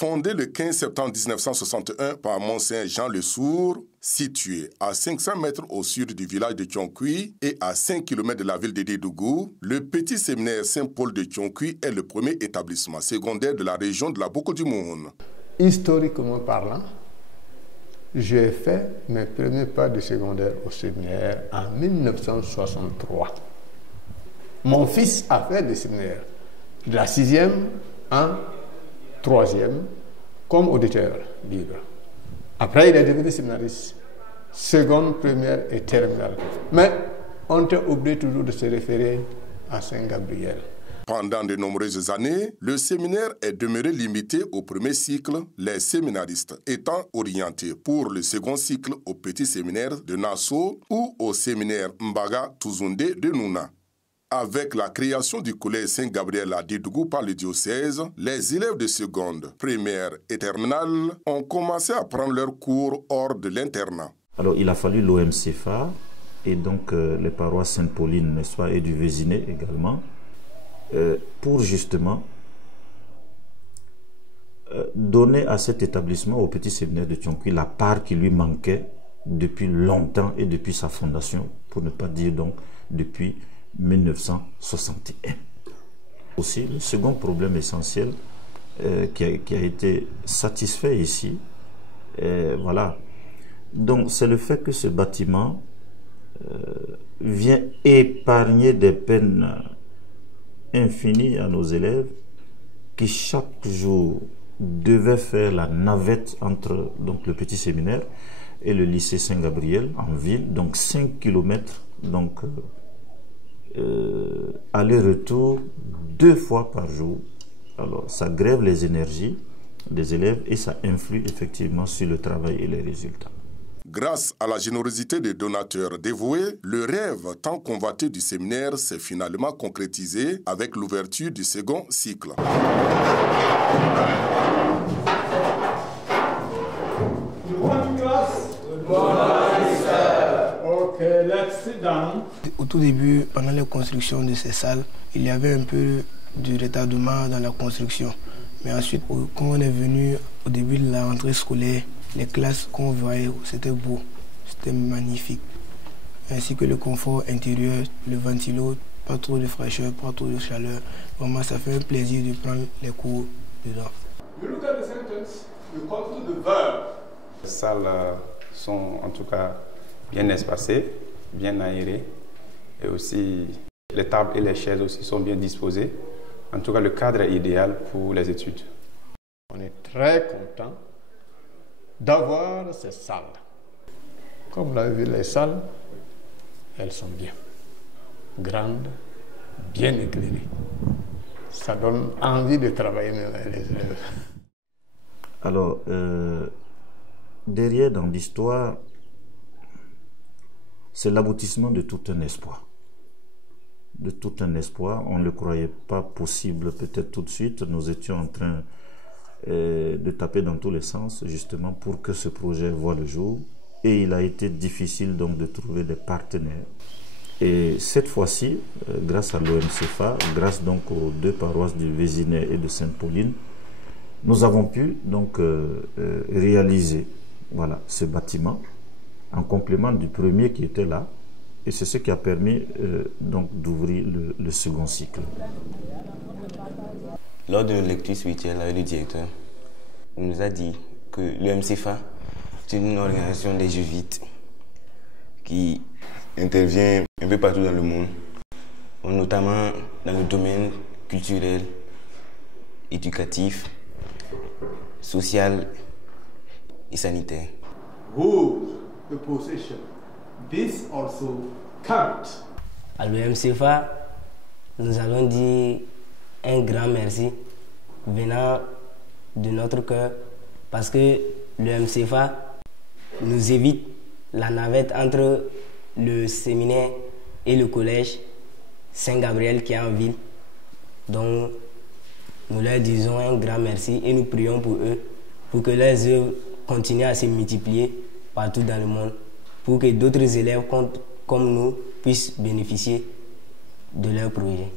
Fondé le 15 septembre 1961 par Monseigneur Jean Le Sourd, situé à 500 mètres au sud du village de Thionkouy et à 5 km de la ville de Dédougou, le petit séminaire Saint-Paul de Thionkouy est le premier établissement secondaire de la région de la Boko-du-Moun. Historiquement parlant, j'ai fait mes premiers pas de secondaire au séminaire en 1963. Mon fils a fait le séminaire de la 6e en 3e comme auditeur libre. Après, il est devenu séminariste, seconde, première et terminale. Mais on t'a oublié toujours de se référer à Saint-Gabriel. Pendant de nombreuses années, le séminaire est demeuré limité au premier cycle, les séminaristes étant orientés pour le second cycle au petit séminaire de Nassau ou au séminaire Mbaga Touzoundé de Nouna. Avec la création du collège Saint-Gabriel à Dédougou par le diocèse, les élèves de seconde, première et terminale ont commencé à prendre leurs cours hors de l'internat. Alors il a fallu l'OMCFA et donc les paroisses Sainte-Pauline, n'est-ce pas, et du Vésinet également, pour justement donner à cet établissement, au petit séminaire de Thionkouy, la part qui lui manquait depuis longtemps et depuis sa fondation, pour ne pas dire donc depuis 1961. Aussi, le second problème essentiel qui a été satisfait ici, voilà. Donc, c'est le fait que ce bâtiment vient épargner des peines infinies à nos élèves qui chaque jour devaient faire la navette entre donc, le petit séminaire et le lycée Saint-Gabriel en ville, donc 5 km, donc aller-retour 2 fois par jour. Alors, ça grève les énergies des élèves et ça influe effectivement sur le travail et les résultats. Grâce à la générosité des donateurs dévoués, le rêve tant convoité du séminaire s'est finalement concrétisé avec l'ouverture du second cycle. Au tout début, pendant la construction de ces salles, il y avait un peu de retardement dans la construction. Mais ensuite, quand on est venu au début de la rentrée scolaire, les classes qu'on voyait, c'était beau, c'était magnifique. Ainsi que le confort intérieur, le ventilo, pas trop de fraîcheur, pas trop de chaleur. Vraiment, ça fait un plaisir de prendre les cours dedans. Les salles sont en tout cas bien espacées, bien aérées. Et aussi, les tables et les chaises aussi sont bien disposées. En tout cas, le cadre est idéal pour les études. On est très content d'avoir ces salles. Comme vous l'avez vu, les salles, elles sont bien grandes, bien éclairées. Ça donne envie de travailler les élèves. Alors, derrière dans l'histoire, c'est l'aboutissement de tout un espoir. De tout un espoir. On ne le croyait pas possible peut-être tout de suite. Nous étions en train de taper dans tous les sens justement pour que ce projet voie le jour. Et il a été difficile donc de trouver des partenaires. Et cette fois-ci, grâce à l'OMCFA, grâce donc aux 2 paroisses du Vésinet et de Sainte-Pauline, nous avons pu donc réaliser voilà, ce bâtiment en complément du premier qui était là. Et c'est ce qui a permis donc d'ouvrir le second cycle. Lors de notre lecture spirituelle avec le directeur, il nous a dit que l'OMCFA est une organisation des jésuites qui intervient un peu partout dans le monde, notamment dans le domaine culturel, éducatif, social et sanitaire. The position. This also counts. À l'OMCFA, nous allons dire un grand merci venant de notre cœur parce que l'OMCFA nous évite la navette entre le séminaire et le collège Saint-Gabriel qui est en ville. Donc, nous leur disons un grand merci et nous prions pour eux, pour que leurs œuvres continuent à se multiplier partout dans le monde, pour que d'autres élèves comme nous puissent bénéficier de leur projet.